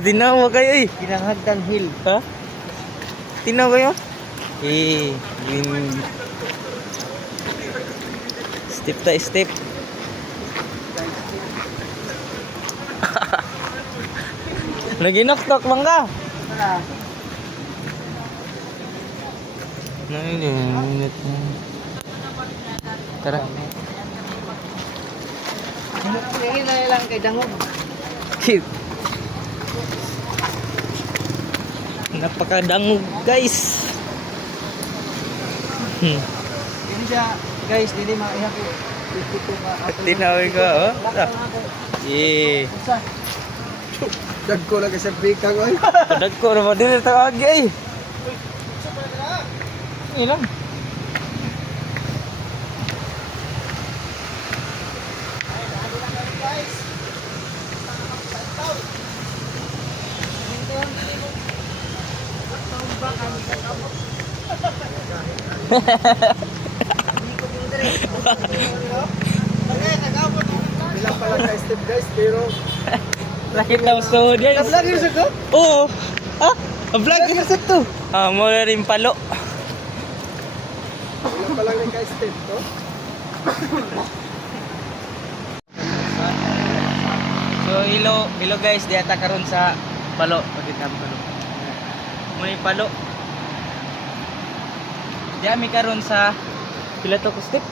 Tinawa kayo eh. Kinahagdan hill. Ha? Tinawa kayo? Eh, green. Step ta step. Naginok-tok bang ka? Minute. Tara. Ngayon na lang kay Dangog. Napakadangog guys. Hindi siya, guys, hindi maiyak ko. Tinawin ko oh. Yeah. Dagko lang kasi bikang oy. Dagko ra ba dili tawag ay. Ilang. Bilang pala ka step guys, pero Lakit daw so guys. vlogger sa ko? Oo. Ah, vlog. Vlogger sa to. Ah, mo rin palo. Bilang pala ka step to. So hello guys, di ata karon sa palo. Pakita mo palo. May palo. Di ami karon sa pila to ko step?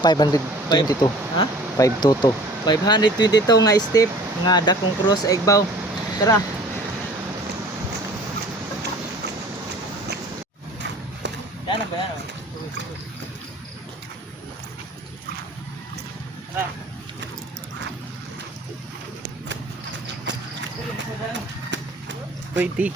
522. Ha? 522. 522 nga step nga dakong cross egbaw. Tara. Yan ba yan? Tara. Pwede.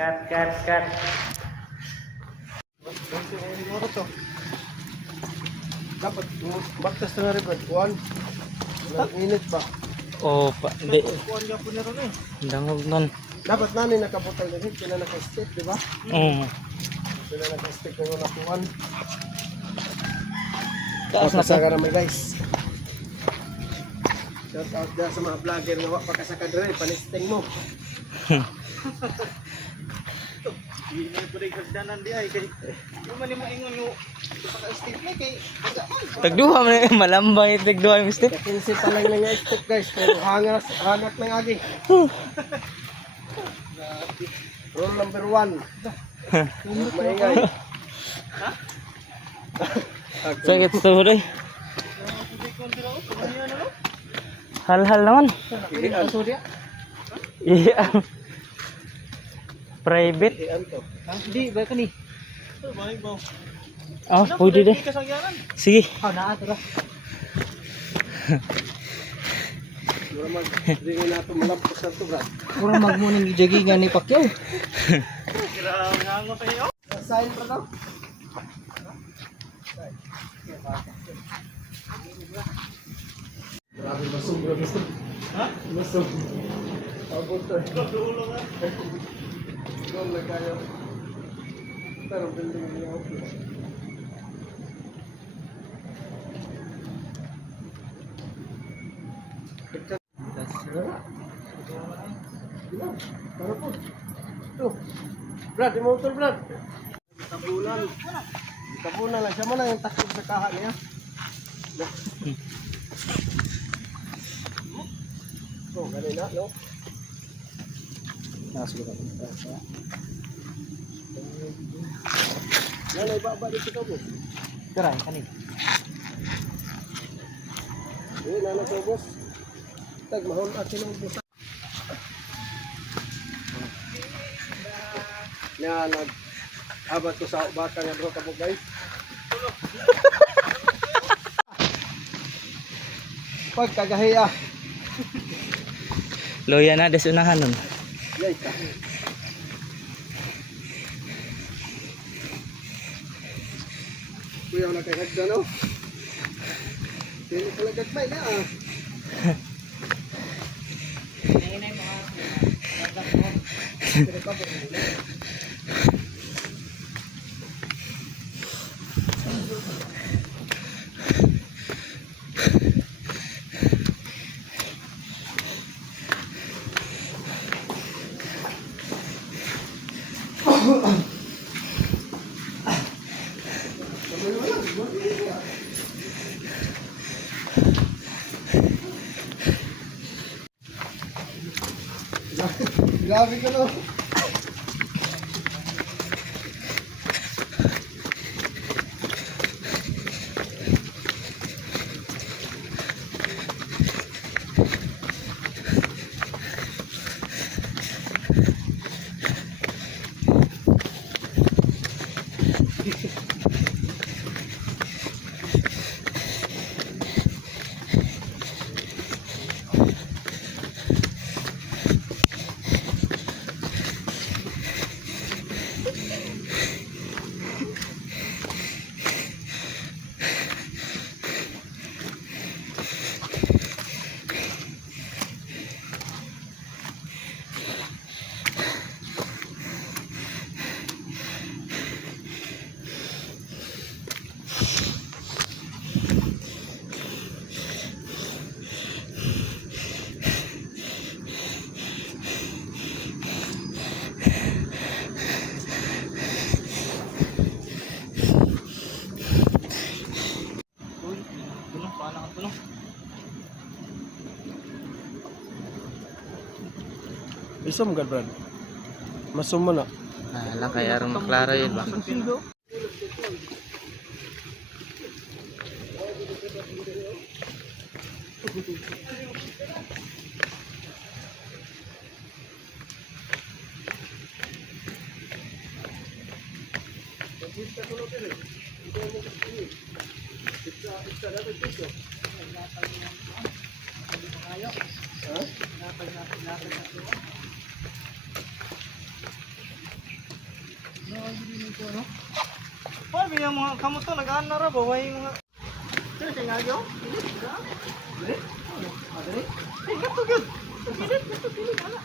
Cut. Dapat baktas na rin ba? Kuan. Init ba? Oh, pa, di. Kuan niya po na ron eh. Dangog nun. Dapat nani nakabutang din, pila naka-step, di ba? Pila naka-step na yung nakuan. Taas na Pasaka naman guys. Shout out dyan sa mga vlogger nga wak pakasaka dre, panisting mo. Hindi na po rin kagdanan di ay kay yung mali maingon yung paka-step na kay Tagduha man malambay tagduha yung step. 15 pa lang nga step guys, pero hangat ng agi. Rule number 1. Maingay. Sakit sa huday. Hal-hal naman. Iya. Private. Hindi, ba ka ni? Ah, pwede deh. Sige. Naa tara. Mura mag-ringin nato malampos na to, Brad. Mura magmuning i-joggingan ni Pacquiao. Kira ngango tayo. Sign pa daw. Grabe masong bro. Ha? Masong. Abot to. Dulo nga. Dulo na kayo. Pero building niya ako. Para po. Ito. Brad, yung motor, Brad. Tabunan. Tabunan lang. Siya mo na yung takip sa kaha niya. Oh, ganun na, no? Sige ka. Nanay, baba dito ka po. Karay, kanin. Nanay ko, boss. Tag, mahon at sinong boss. Nga, nag-abad ko sa baka nga bro kabog guys. Pag kagahiya. Loya na desunahan nun. Yay ka. Kuya na kay hagda no. Dili pala gagmay na ah. Grabe ka no. Uy, tulong, paano ka tulong? Isa mo Brad. Masum mo na. Lang kaya arong maklaro yun ba? Paano yung mga kamot to, nag-aan na ra ba? May mga... Sino siya nga yun? Pilit? Pilit? Pilit? Gato gud. Pilit, gato pilit, wala.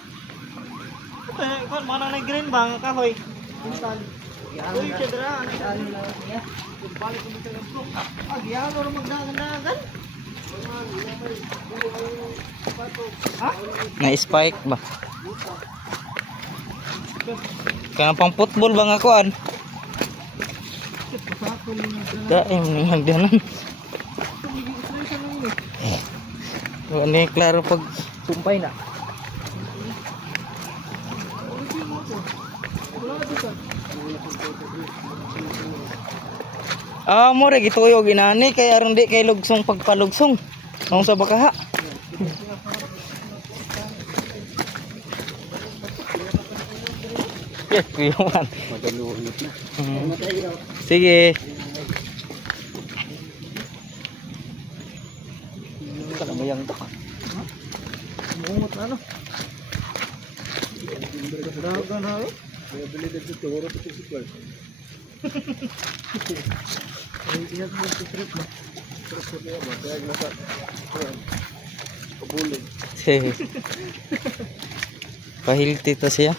Ito, kung manang na green ba, nga kahoy. Pintal. Uy, siya dira, ano niya? Balik ko dito ng flow. Giyano rin magdagan-dagan. Ha? Na-spike ba? Kaya pang football ba nga kuan? Dahil mo nagdanan. Ano yung klaro pag sumpay na? Mo rin gituyo ginani kay aron di kay lugsong pagpalugsong. Ang sa bakaha. Yes, kuyaman. Magaluhit na. Sige. Kalamayang to. Mungot na ano? Dagan na eh. Kaya bili dito turo to si Clark. Ay, tiyak mo sa trip mo. Terus ko niya ba? Kaya nasa kabulin. Pahilti to siya.